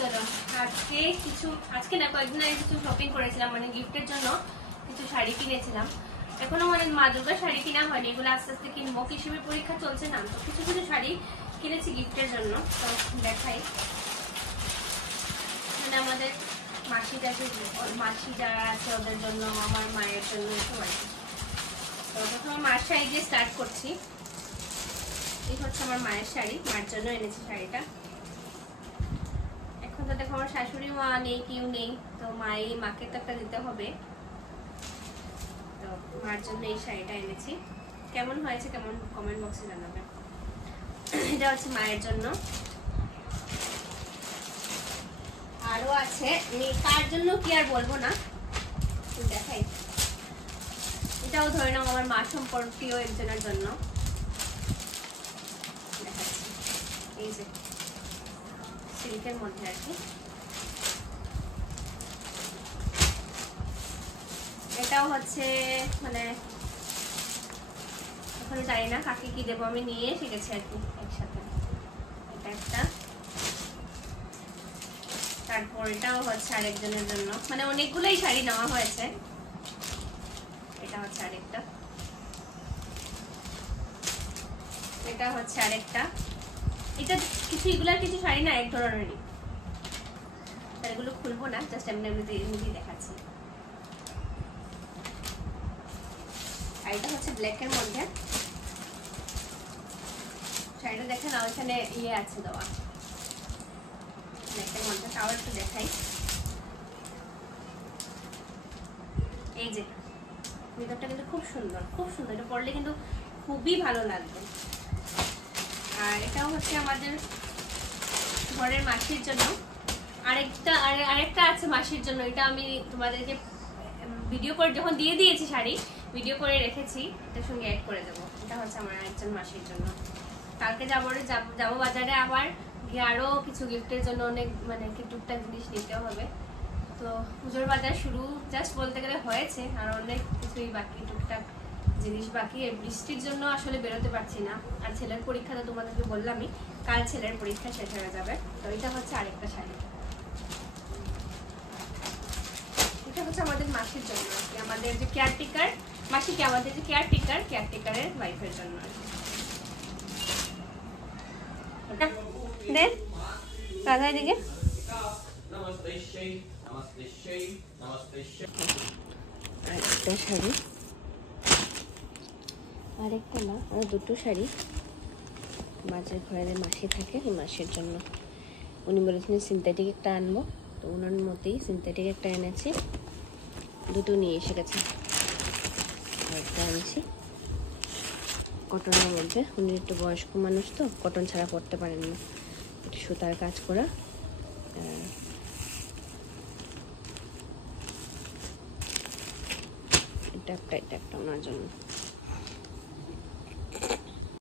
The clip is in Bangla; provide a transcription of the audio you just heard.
চলো আজকে না কয়েকদিন আগে কিছু শপিং করেছিলাম, মানে গিফটের জন্য কিছু শাড়ি কিনেছিলাম। এখনো মানে মা দুর্গার শাড়ি কিনা হয়নি, এগুলো আস্তে আস্তে কিনবো। কৃষির পরীক্ষা চলছে না, তো কিছু কিছু শাড়ি কিনেছি গিফটের জন্য। তো দেখাই, মানে আমাদের মাসি যারা আছে ওদের জন্য, আমার মায়ের জন্য এসব আর কি। তো প্রথমে মার শাড়ি দিয়ে স্টার্ট করছি। এই হচ্ছে আমার মায়ের শাড়ি, মার জন্য এনেছি শাড়িটা। এখন তো দেখো আমার শাশুড়ি মা নেই, কেউ নেই, তো মাকে তো একটা দিতে হবে। তো মার জন্য এই শাড়িটা এনেছি। কেমন হয়েছে কেমন কমেন্ট বক্সে জানাবেন। এটা হচ্ছে মায়ের জন্য। আরো আছে, কার জন্য কি আর বলবো না, দেখাই। এটাও ধরে নাও আমার মা সম্পর্কীয় একজনের জন্য। দেখাচ্ছি, এই যে সিল্কের মধ্যে আর কি। এটাও হচ্ছে মানে এখন জানি না কাকে কি দেবো, আমি নিয়ে এসে গেছি আর কি একসাথে। এটা একটা, তারপর এটাও হচ্ছে আরেকজনের জন্য, মানে অনেকগুলোই শাড়ি নেওয়া হয়েছে। এটা হচ্ছে আরেকটা, এটা হচ্ছে আরেকটা। এটা এগুলা কিছু শাড়ি না এক ধরনেরই, এগুলো খুলবো না, জাস্ট এমনি দেখাচ্ছি। আর এটা হচ্ছে ব্ল্যাকের মধ্যে শাড়িটা, দেখে না ওইখানে ইয়ে আছে দেওয়া ব্ল্যাকের মধ্যে। তাও একটু দেখাই, এই যে ভিতরটা কিন্তু খুব সুন্দর, খুব সুন্দর। এটা পরলে কিন্তু খুবই ভালো লাগবে। আর এটাও হচ্ছে আমাদের ঘরের মাসির জন্য। আরেকটা আছে মাসির জন্য, এটা আমি তোমাদেরকে ভিডিও করে যখন দিয়ে দিয়েছি শাড়ি, ভিডিও করে রেখেছি, এটার সঙ্গে অ্যাড করে দেবো। এটা হচ্ছে আমার একজন মাসির জন্য। কালকে যাবো বাজারে, আবার গিয়ে আরো কিছু গিফটের জন্য অনেক মানে কি টুকটাক জিনিস নিতে হবে। তো পুজোর বাজার শুরু জাস্ট বলতে গেলে হয়েছে, আর অনেক কিছুই বাকি, টুকটাক জিনিস বাকি। বৃষ্টির জন্য আসলে বেরোতে পারছি না। আর ছেলের পরীক্ষা তো তোমাদেরকে বললামই, কাল ছেলের পরীক্ষা শেষ হয়ে যাবে। তো এটা হচ্ছে আরেকটা শাড়ি। এটা হচ্ছে আমাদের মাসির জন্য, আমাদের যে কেয়ারটেকার মাসিকে, আমাদের যে কেয়ারটেকারের ওয়াইফের জন্য। দেন রাধাই দিকে আরেকটা শাড়ি, আরেকটা না আর দুটো শাড়ি মাঝের ঘরের মাসি থাকে, ওই মাসির জন্য। উনি বলেছিলেন সিনথেটিক একটা আনবো, তো ওনার মতেই সিনথেটিক একটা এনেছি। দুটো নিয়ে এসে গেছে, একটা আনছি কটনের মধ্যে। উনি একটু বয়স্ক মানুষ, তো কটন ছাড়া পরতে পারেন না, একটু সুতার কাজ করা। এটা একটা ওনার জন্য।